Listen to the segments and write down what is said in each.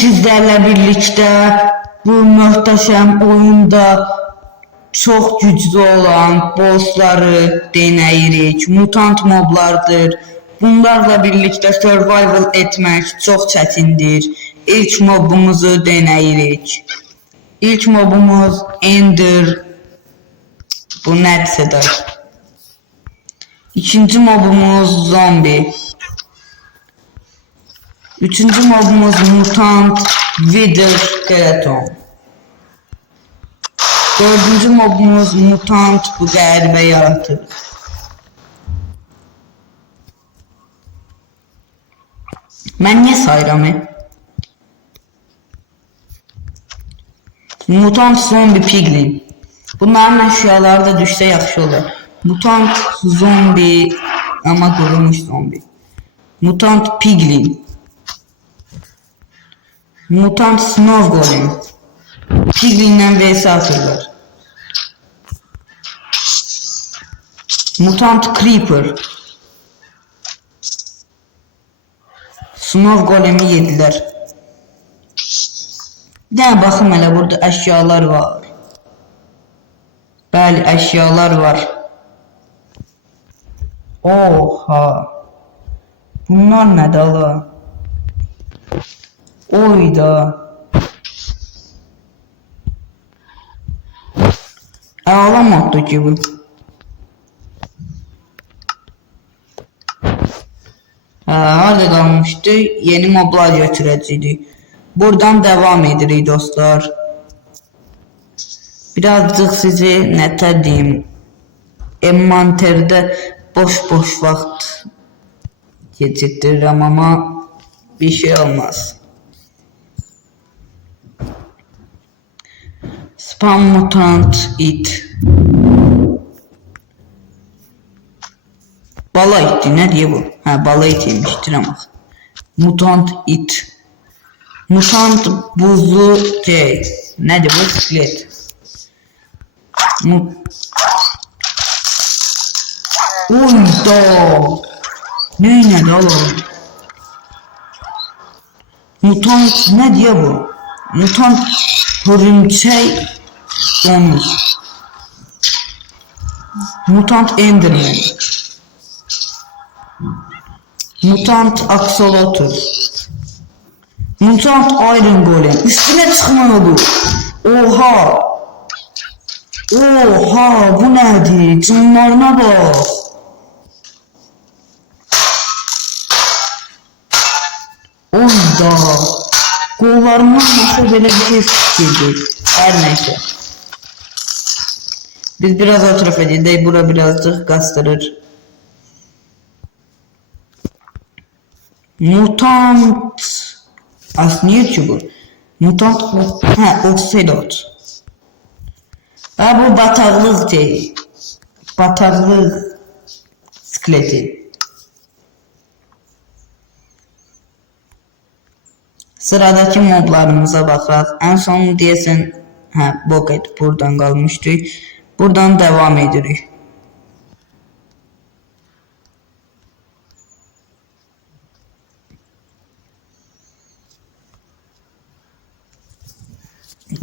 sizlerle birlikte bu muhteşem oyunda çok güçlü olan bossları deneyirik. Mutant moblardır. Bunlarla birlikte survival etmek çok çətindir. İlk mobumuzu deneyirik. İlk mobumuz Ender. Bu nədirsə də. İkinci mobumuz Zombi. Üçüncü mobumuz Mutant Wither Skeleton. Dördüncü mobumuz Mutant bu qəribə yaratık. Mən niyə sayıram? Mutant Zombie Piglin. Bunların əşyaları da düşsə yaxşı olur. Mutant Zombie ama qurumuş zombi. Mutant Piglin. Mutant Snow Golem. Piglin'den vs atırlar. Mutant Creeper. Snow Golem'i yediler. Bir dənə baxım hələ burada əşyalar var. Bəli, əşyalar var. Oha. Bunlar nədir ala? Oyda. Ağlamadı ki bu. Harada qalmışdı? Yeni moblar götürəcəydik. Buradan devam edirik dostlar. Birazcık sizi nətə deyim. Envanterde boş vaxt geçirtirim ama bir şey olmaz. Spam Mutant It. Bala iti ne diye bu? Ha, bala itiymiştir ama. Mutant It. Mutant buzlu J. Nedir bu? Skelet. Uyda. Neyine oğlum? Mutant ne diye bu? Mutant hörümçek domuz. Mutant Enderman. Mutant Axolotl. Mutant Iron Golem. Üstüne çıkmadı. Oha. Oha, bu nedir? Canlarına bak. Oyda. Qollarımdan nasıl belə bir şey fikirdir. Her neyse. Biz biraz o tarafa gidelim. Bura birazcık kastırır. Mutant. Aslında ki bu. Mutant. Ocelot. Bu bataklık değil. Bataklık skeleti. Sıradaki moblarımıza bakarız. En son diyesin Bucket buradan kalmıştı. Buradan devam ediyoruz.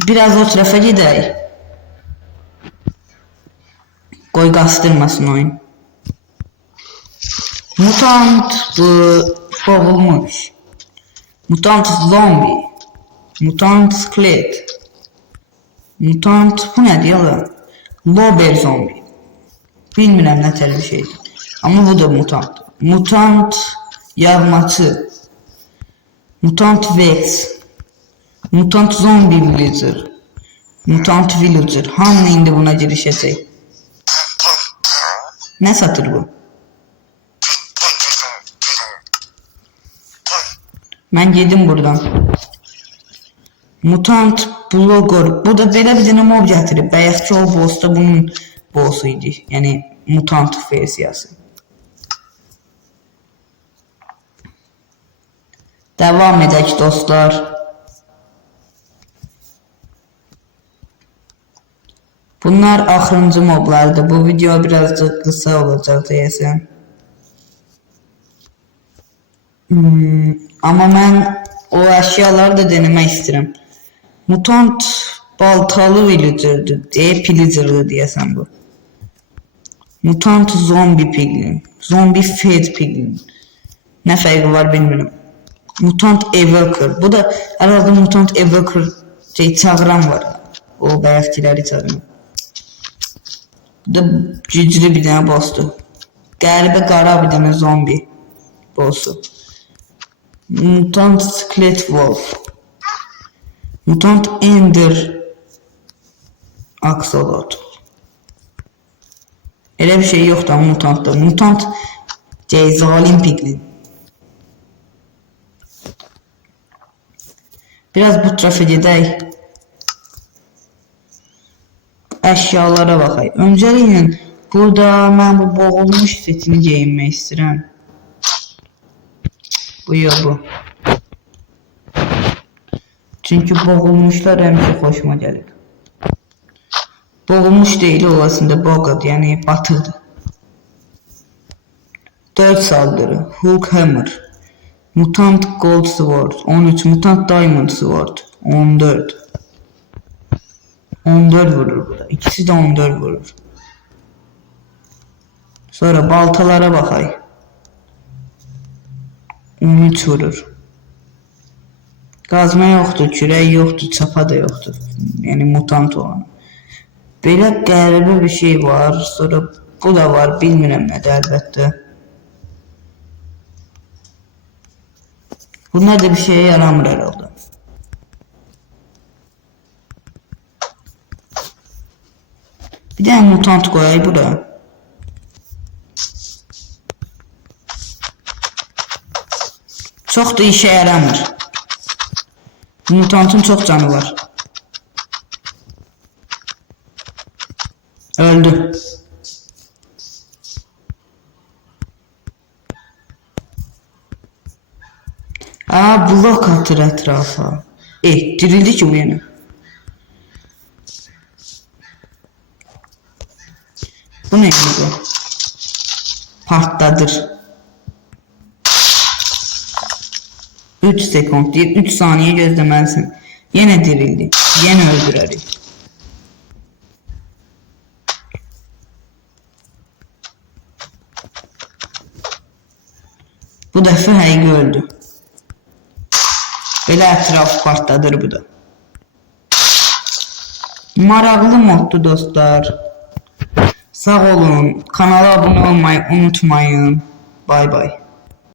Biraz o tarafa gidelim. Koy kastırmasın oyun. Mutant bu boğulmuş. Mutant Zombie. Mutant Skelet. Mutant bu ne diyorlar? Lober Zombie. Bilmirəm nə tər bir şeydir. Ama bu da mutant. Mutant yağmacı. Mutant Vex. Mutant Zombie Villager. Mutant Villager. Hamı indi buna girişəcək. Ne satır bu? Ben yedim buradan. Mutant Blogger. Bu da belə bir dənə mob gətirib. Bəyəxki o boss da bunun bossu idi. Yani mutant versiyası. Devam edək dostlar. Bunlar axırıncı moblardı. Bu video birazcık kısa olacak deyəsən. Ama ben o əşyaları da denemək istəyirəm. Mutant baltalı villager'dır. Pillager'dır deyəsən bu. Mutant zombie piglin. Zombie fed piglin. Nə fərqi var bilmirəm. Mutant evoker. Bu da herhalde mutant evoker çağıran var. O bəyəkçiləri çağıran. Bu da cücrü bir dənə boss'dur. Qəribə qara bir dənə zombi boss'u. Mutant skelet wolf. Mutant ender axolot. Elə bir şey yoxdur mutantda. Mutant zalim piglin. Biraz bu tərəfə gedək. Əşyalara baxaq. Öncəliklə burada mən bu boğulmuş setini geyinmək istəyirəm. Bu ya bu. Çünki boğulmuşlar həmişə xoşuma gəlir. Boğulmuş deyil o aslında boğad, yəni batırdı. 4 saldırı. Hulk Hammer. Mutant Gold Sword 13. Mutant Diamond Sword 14. 14 vurur burada. İkisi de 14 vurur. Sonra baltalara bakay. 13 vurur. Qazma yoxdur, kürək yoxdur, çapa da yoxdur. Yəni mutant olan. Belə qəribə bir şey var. Sonra bu da var, bilmirəm nədir əlbəttə. Bunlar da bir şeye yaramır herhalde. Bir de mutant koyayım buraya. Çok da işe yaramır. Mutantın çok canı var. Öldü. Blok atır etrafa. Dirildi ki bu yine. Bu ne bu? Partladır. 3 sekund değil, 3 saniye gözlemelisin. Yine dirildi. Yine öldürerik. Bu defa Haygi öldü. Belə ətraf partladır bu da. Maraqlı moddu dostlar. Sağ olun. Kanala abone olmayı unutmayın. Bay bay.